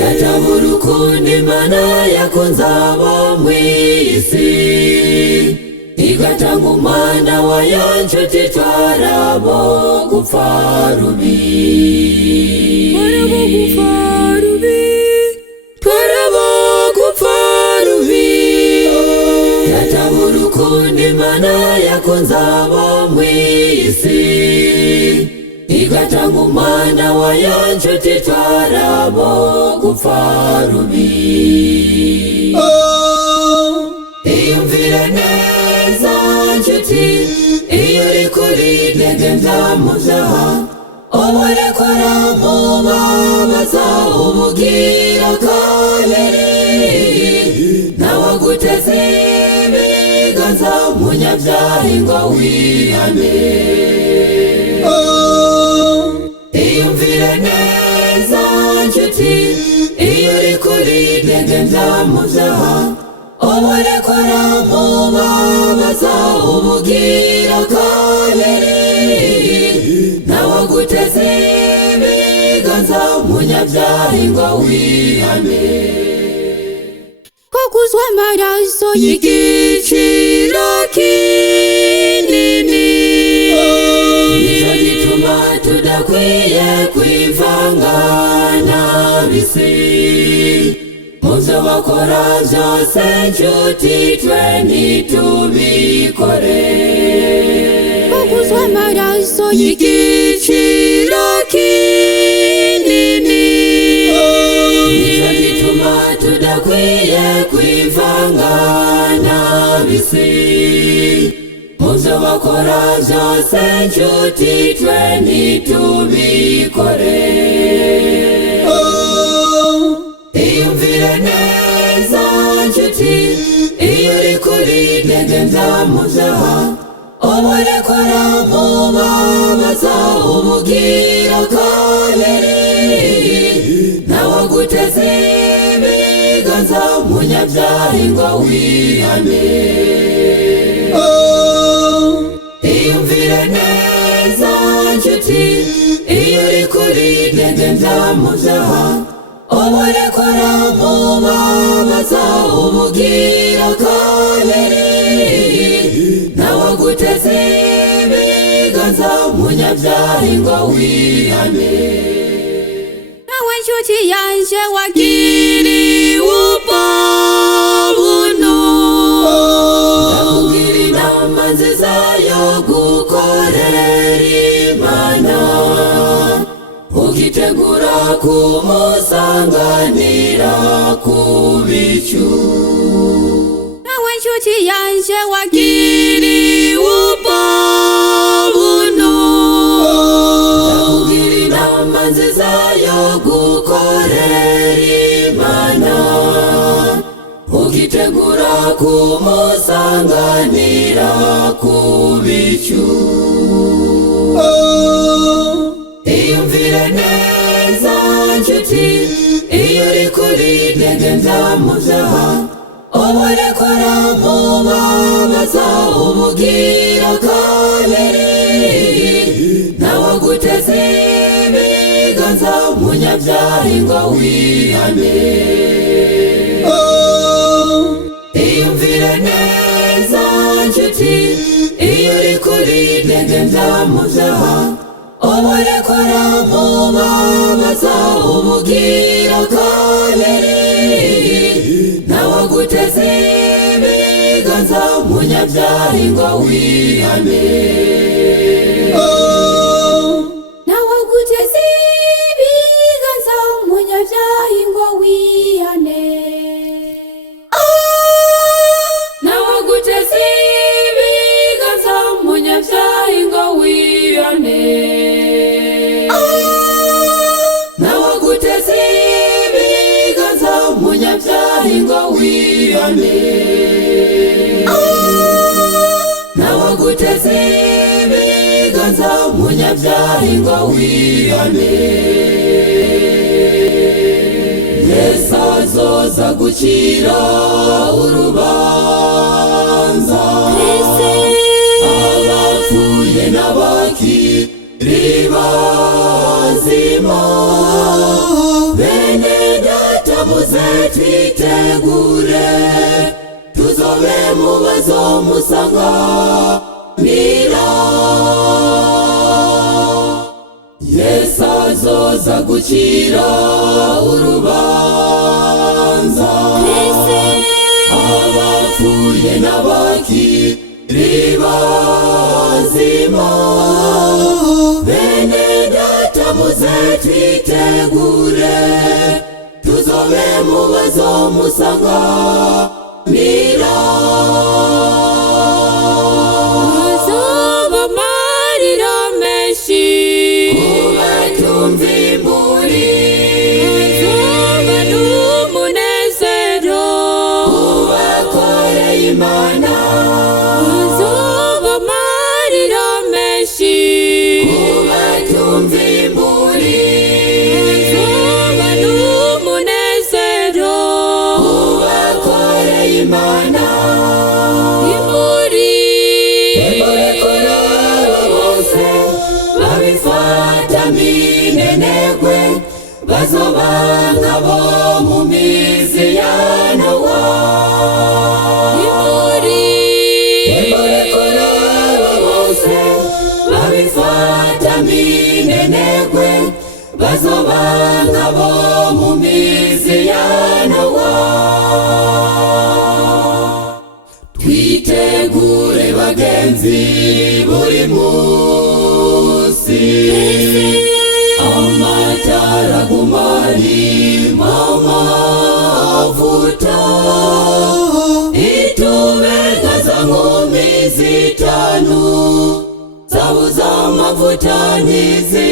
Yataburukundi mana yakunzaba mwisi igatanga umwana wayo nshuti twarabo gupfa rubi Yataburukundi mana yakunzaba mwisi igatanga umwana wayo nshuti twarabo gupfa rubi Iyumvire neza nshuti iyo uri kuri degembya mu vyaha obarekora mubabaza umugira kabiri nawaguteze ibiganza munyavyaha ngo wihane Iyumvire neza nshuti iyo uri kuri degembya mu vyaha obarekora mubabaza umugira kabiri nawaguteze ibiganza munyavyaha ngo wihane Kwaguzwa amaraso y'igiciro kinini Nico gituma tudakwiye kwivanga n'ab'isi Muvyo bakora vyose nshuti twe ntitubikore Kwaguzwa amaraso y'igiciro kinini Nico gituma tudakwiye kwivanga n'ab'isi Muvyo bakora vyose nshuti twe ntitubikore Iyumvire neza nshuti iyo uri kuri degembya mu vyaha obarekora mubabaza umugira kabiri nawaguteze ibiganza munyavyaha ngo wihane Iyumvire neza nshuti iyo uri kuri degembya mu vyaha obarekora mubabaza umugira kabiri nawaguteze ibiganza munyavyaha ngo wihane Nawe nshuti yanje wagiriwe ubuntu Ndakubwira inama nziza yo gukorera Imana ukitegura kumusanganira ku bicu Nawe nshuti yanje wagiriwe ubuntu Ndakubwira inama nziza yo gukorera Imana ukitegura kumusanganira ku bicu Iyumvire neza nshuti iyo uri kuri degembya mu vyaha obarekora mubabaza umugira kabiri nawaguteze ibiganza munyavyaha ngo wihane Iyumvire neza nshuti iyo uri kuri degembya mu vyaha obarekora mubabaza umugira kabiri nawaguteze ibiganza munyavyaha ngo wihane Nawaguteze ibiganza munyavyaha ngo wihane Nawaguteze ibiganza munyavyaha ngo wihane Nawaguteze ibiganza munyavyaha ngo wihane Nawaguteze ibiganza munyavyaha ngo wihane Yesu azoza gucira urubanza abapfuye zima. Bene data muze twitegure, tuzobe mu bazomusanganira. Yesu azoza gucira urubanza abapfuye n'abakiri bazima. Bene data muze twitegure, tuzobe mu bazomusanganira. Hazoba amarira menshi kubatumva imburi, hazoba n'umunezero kubakoreye Imana. hazoba amarira menshi kubatumva imburi, hazoba n'umunezero kubakoreye Imana. imburi Imbonekora bose babifata minenegwe, bazoba nk'abo mu mizi ya Nowa. imburi Imbonekora bose babifata minenegwe, bazoba nk'abo mu mizi ya Nowa. Twitegure bagenzi buri munsi, amatara agumana amavuta. Itube nka nkumi zitanu zabuze amavuta ntizi